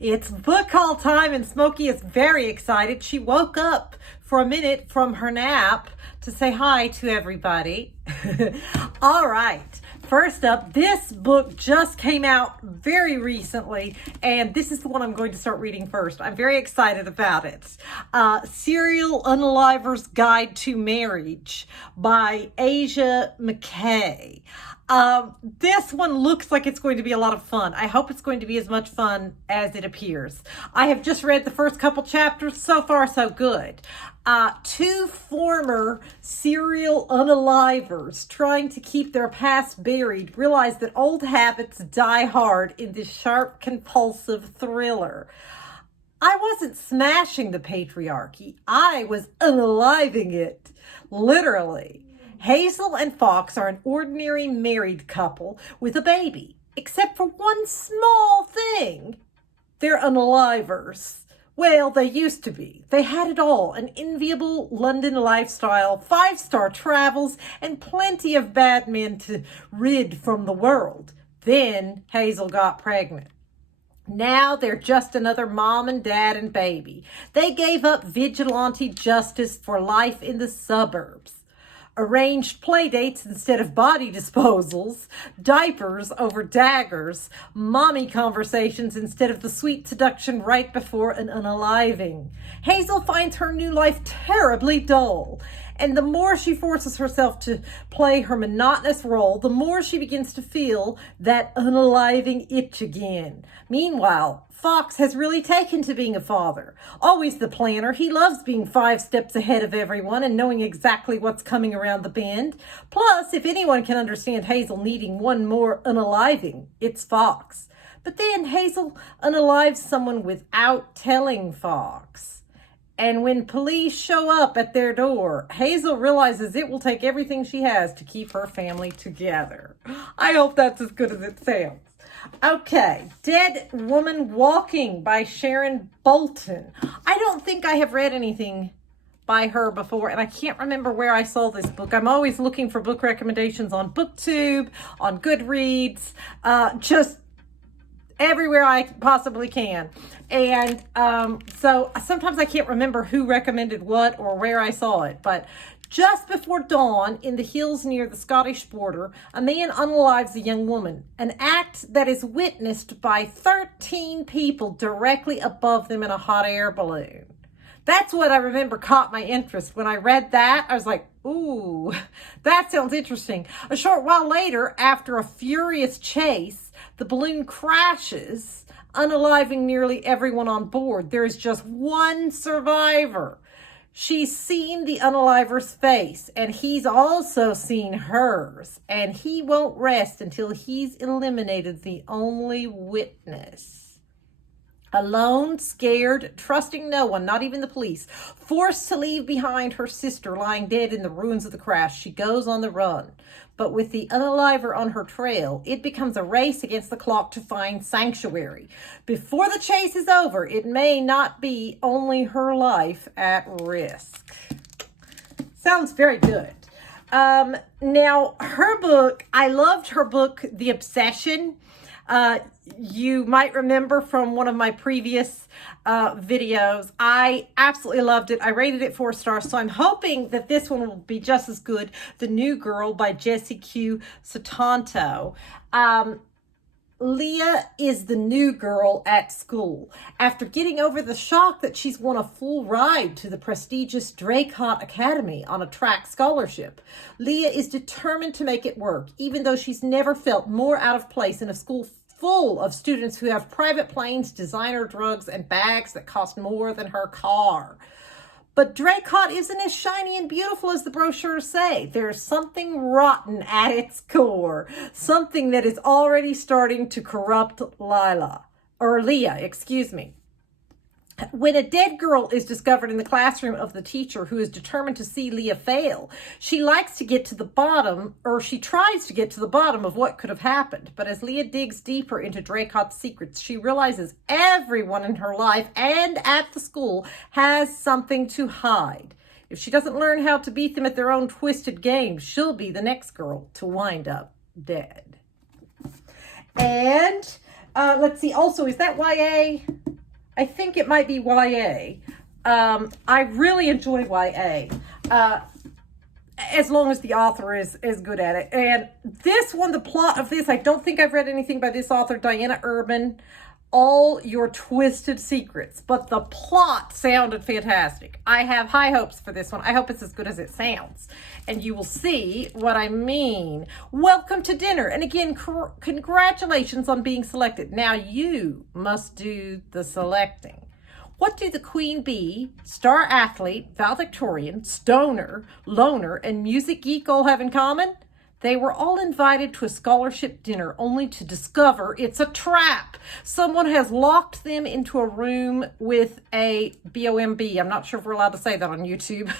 It's book haul time, and Smokey is very excited. She woke up for a minute from her nap to say hi to everybody. All right. First up, this book just came out very recently, and this is the one I'm going to start reading first. I'm very excited about it. Serial Unaliver's Guide to Marriage by Asia McKay. This one looks like it's going to be a lot of fun. I hope it's going to be as much fun as it appears. I have just read the first couple chapters. So far, so good. Two former serial unalivers trying to keep their past buried realize that old habits die hard in this sharp, compulsive thriller. I wasn't smashing the patriarchy. I was unaliving it, literally. Hazel and Fox are an ordinary married couple with a baby, except for one small thing. They're unalivers. Well, they used to be. They had it all: an enviable London lifestyle, 5-star travels, and plenty of bad men to rid from the world. Then Hazel got pregnant. Now they're just another mom and dad and baby. They gave up vigilante justice for life in the suburbs. Arranged play dates instead of body disposals, diapers over daggers, mommy conversations instead of the sweet seduction right before an unaliving. Hazel finds her new life terribly dull, and the more she forces herself to play her monotonous role, the more she begins to feel that unaliving itch again. Meanwhile, Fox has really taken to being a father. Always the planner, he loves being 5 steps ahead of everyone and knowing exactly what's coming around the bend. Plus, if anyone can understand Hazel needing one more unaliving, it's Fox. But then Hazel unalives someone without telling Fox. And when police show up at their door, Hazel realizes it will take everything she has to keep her family together. I hope that's as good as it sounds. Okay, Dead Woman Walking by Sharon Bolton. I don't think I have read anything by her before, and I can't remember where I saw this book. I'm always looking for book recommendations on BookTube, on Goodreads, just everywhere I possibly can. And so sometimes I can't remember who recommended what or where I saw it, but just before dawn, in the hills near the Scottish border, a man unalives a young woman, an act that is witnessed by 13 people directly above them in a hot air balloon. That's what I remember caught my interest. When I read that, I was like, ooh, that sounds interesting. A short while later, after a furious chase, the balloon crashes, unaliving nearly everyone on board. There is just one survivor. She's seen the unaliver's face, and he's also seen hers, and he won't rest until he's eliminated the only witness. Alone, scared, trusting no one, not even the police, forced to leave behind her sister lying dead in the ruins of the crash, she goes on the run. But with the unaliver on her trail, it becomes a race against the clock to find sanctuary. Before the chase is over, it may not be only her life at risk. Sounds very good. Now, her book, I loved her book, The Obsession. You might remember from one of my previous videos. I absolutely loved it. I rated it 4 stars, so I'm hoping that this one will be just as good. The New Girl by Jessie Q. Sutanto. Leah is the new girl at school. After getting over the shock that she's won a full ride to the prestigious Draycott Academy on a track scholarship, Leah is determined to make it work, even though she's never felt more out of place in a school full of students who have private planes, designer drugs, and bags that cost more than her car. But Draycott isn't as shiny and beautiful as the brochures say. There's something rotten at its core, something that is already starting to corrupt Leah. When a dead girl is discovered in the classroom of the teacher who is determined to see Leah fail, she tries to get to the bottom of what could have happened. But as Leah digs deeper into Draycott's secrets, she realizes everyone in her life and at the school has something to hide. If she doesn't learn how to beat them at their own twisted game, she'll be the next girl to wind up dead. And let's see, also, is that YA? I think it might be YA. I really enjoy YA. As long as the author is good at it. And this one, the plot of this, I don't think I've read anything by this author, Diana Urban, All Your Twisted Secrets, but the plot sounded fantastic. I have high hopes for this one. I hope it's as good as it sounds, and you will see what I mean. Welcome to dinner, and again, congratulations on being selected. Now you must do the selecting. What do the queen bee, star athlete, valedictorian, stoner, loner, and music geek all have in common? They were all invited to a scholarship dinner only to discover it's a trap. Someone has locked them into a room with a BOMB. I'm not sure if we're allowed to say that on YouTube.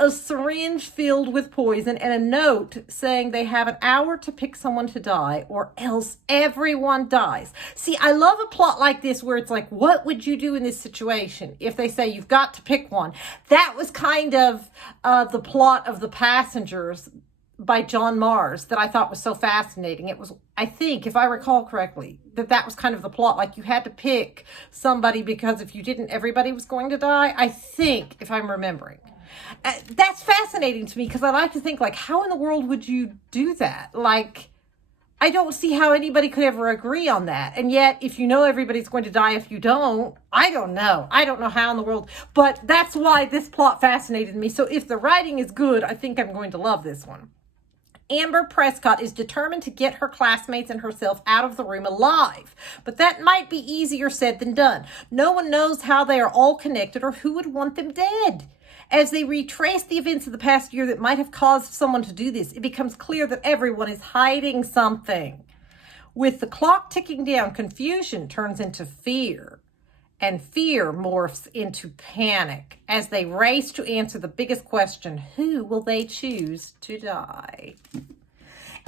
A syringe filled with poison and a note saying they have an hour to pick someone to die or else everyone dies. See, I love a plot like this where it's like, what would you do in this situation if they say you've got to pick one? That was kind of the plot of The Passengers by John Mars that I thought was so fascinating. It was, I think, if I recall correctly, that was kind of the plot. Like you had to pick somebody because if you didn't, everybody was going to die. I think, if I'm remembering. That's fascinating to me because I like to think, like, how in the world would you do that? Like, I don't see how anybody could ever agree on that. And yet, if you know everybody's going to die if you don't, I don't know. I don't know how in the world. But that's why this plot fascinated me. So if the writing is good, I think I'm going to love this one. Amber Prescott is determined to get her classmates and herself out of the room alive. But that might be easier said than done. No one knows how they are all connected or who would want them dead. As they retrace the events of the past year that might have caused someone to do this, it becomes clear that everyone is hiding something. With the clock ticking down, confusion turns into fear, and fear morphs into panic as they race to answer the biggest question: who will they choose to die?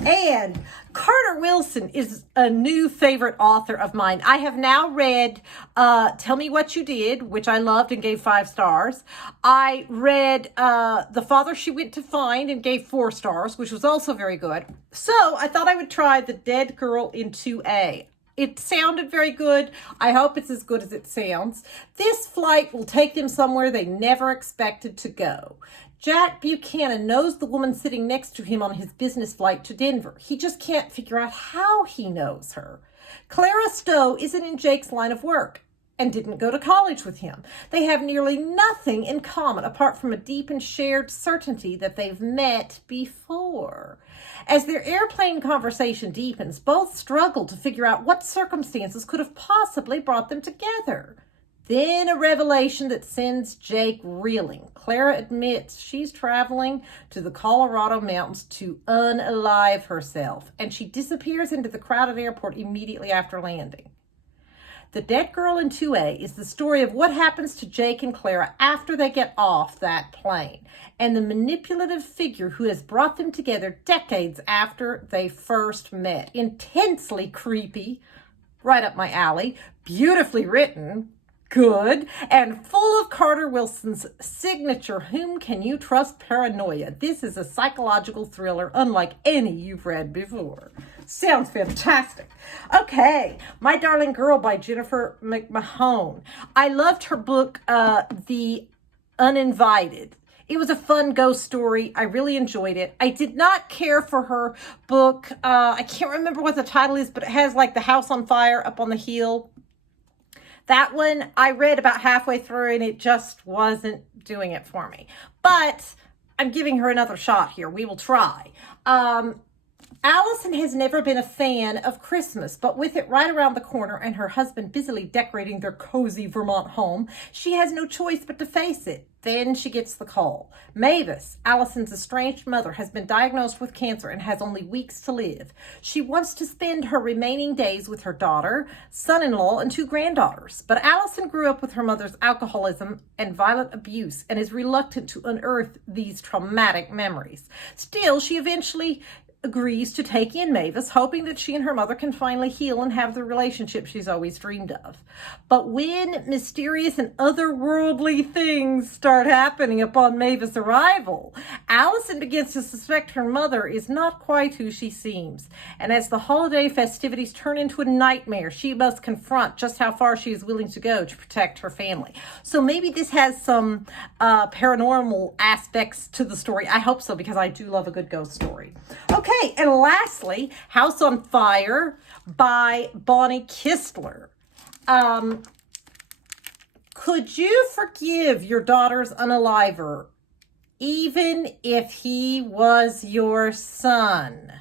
And Carter Wilson is a new favorite author of mine. I have now read Tell Me What You Did, which I loved and gave 5 stars. I read The Father She Went to Find and gave 4 stars, which was also very good. So I thought I would try The Dead Girl in 2A. It sounded very good. I hope it's as good as it sounds. This flight will take them somewhere they never expected to go. Jack Buchanan knows the woman sitting next to him on his business flight to Denver. He just can't figure out how he knows her. Clara Stowe isn't in Jake's line of work and didn't go to college with him. They have nearly nothing in common apart from a deep and shared certainty that they've met before. As their airplane conversation deepens, both struggle to figure out what circumstances could have possibly brought them together. Then a revelation that sends Jake reeling. Clara admits she's traveling to the Colorado mountains to unalive herself, and she disappears into the crowded airport immediately after landing. The Dead Girl in 2A is the story of what happens to Jake and Clara after they get off that plane, and the manipulative figure who has brought them together decades after they first met. Intensely creepy, right up my alley, beautifully written, good, and full of Carter Wilson's signature whom can you trust paranoia. This is a psychological thriller unlike any you've read before. Sounds fantastic. Okay, My Darling Girl by Jennifer McMahon. I loved her book, The Uninvited. It was a fun ghost story. I really enjoyed it. I did not care for her book. I can't remember what the title is, but it has like the house on fire up on the hill. That one I read about halfway through and it just wasn't doing it for me. But I'm giving her another shot here. We will try. Allison has never been a fan of Christmas, but with it right around the corner and her husband busily decorating their cozy Vermont home, she has no choice but to face it. Then she gets the call. Mavis, Allison's estranged mother, has been diagnosed with cancer and has only weeks to live. She wants to spend her remaining days with her daughter, son-in-law, and 2 granddaughters. But Allison grew up with her mother's alcoholism and violent abuse and is reluctant to unearth these traumatic memories. Still, she eventually agrees to take in Mavis, hoping that she and her mother can finally heal and have the relationship she's always dreamed of. But when mysterious and otherworldly things start happening upon Mavis' arrival, Allison begins to suspect her mother is not quite who she seems. And as the holiday festivities turn into a nightmare, she must confront just how far she is willing to go to protect her family. So maybe this has some paranormal aspects to the story. I hope so, because I do love a good ghost story. Okay, and lastly, House on Fire by Bonnie Kistler. Could you forgive your daughter's unaliver even if he was your son?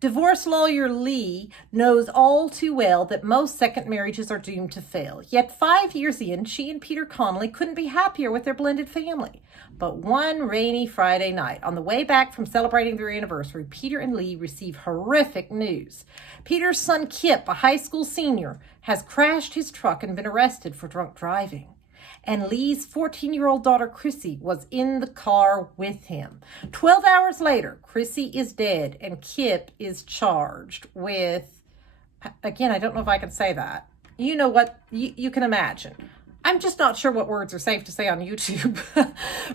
Divorce lawyer Lee knows all too well that most second marriages are doomed to fail. Yet 5 years in, she and Peter Connolly couldn't be happier with their blended family. But one rainy Friday night, on the way back from celebrating their anniversary, Peter and Lee receive horrific news. Peter's son Kip, a high school senior, has crashed his truck and been arrested for drunk driving. And Lee's 14-year-old daughter, Chrissy, was in the car with him. 12 hours later, Chrissy is dead and Kip is charged with, again, I don't know if I can say that. You know what, you can imagine. I'm just not sure what words are safe to say on YouTube.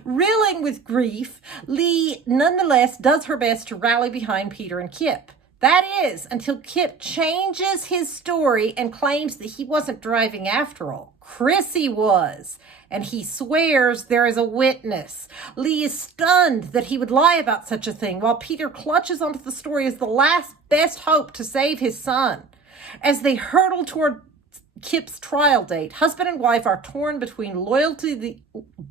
Reeling with grief, Lee nonetheless does her best to rally behind Peter and Kip. That is, until Kip changes his story and claims that he wasn't driving after all. Chrissy was, and he swears there is a witness. Lee is stunned that he would lie about such a thing, while Peter clutches onto the story as the last best hope to save his son. As they hurtle toward Kip's trial date, husband and wife are torn between loyalty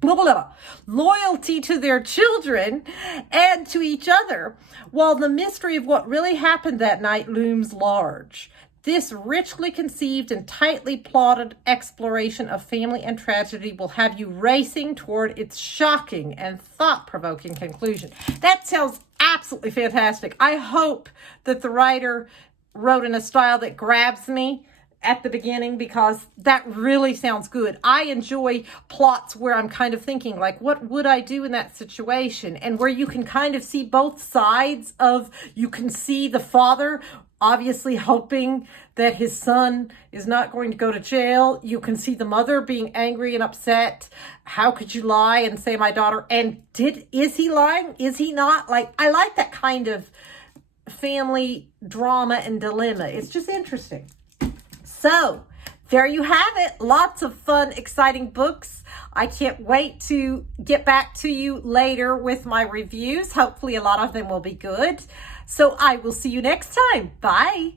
to their children and to each other, while the mystery of what really happened that night looms large. This richly conceived and tightly plotted exploration of family and tragedy will have you racing toward its shocking and thought-provoking conclusion. That sounds absolutely fantastic. I hope that the writer wrote in a style that grabs me at the beginning, because that really sounds good. I enjoy plots where I'm kind of thinking, like, what would I do in that situation? And where you can kind of see both sides of, you can see the father obviously hoping that his son is not going to go to jail. You can see the mother being angry and upset. How could you lie and say my daughter? And is he lying? Is he not? Like, I like that kind of family drama and dilemma. It's just interesting. So there you have it. Lots of fun, exciting books. I can't wait to get back to you later with my reviews. Hopefully a lot of them will be good. So I will see you next time. Bye.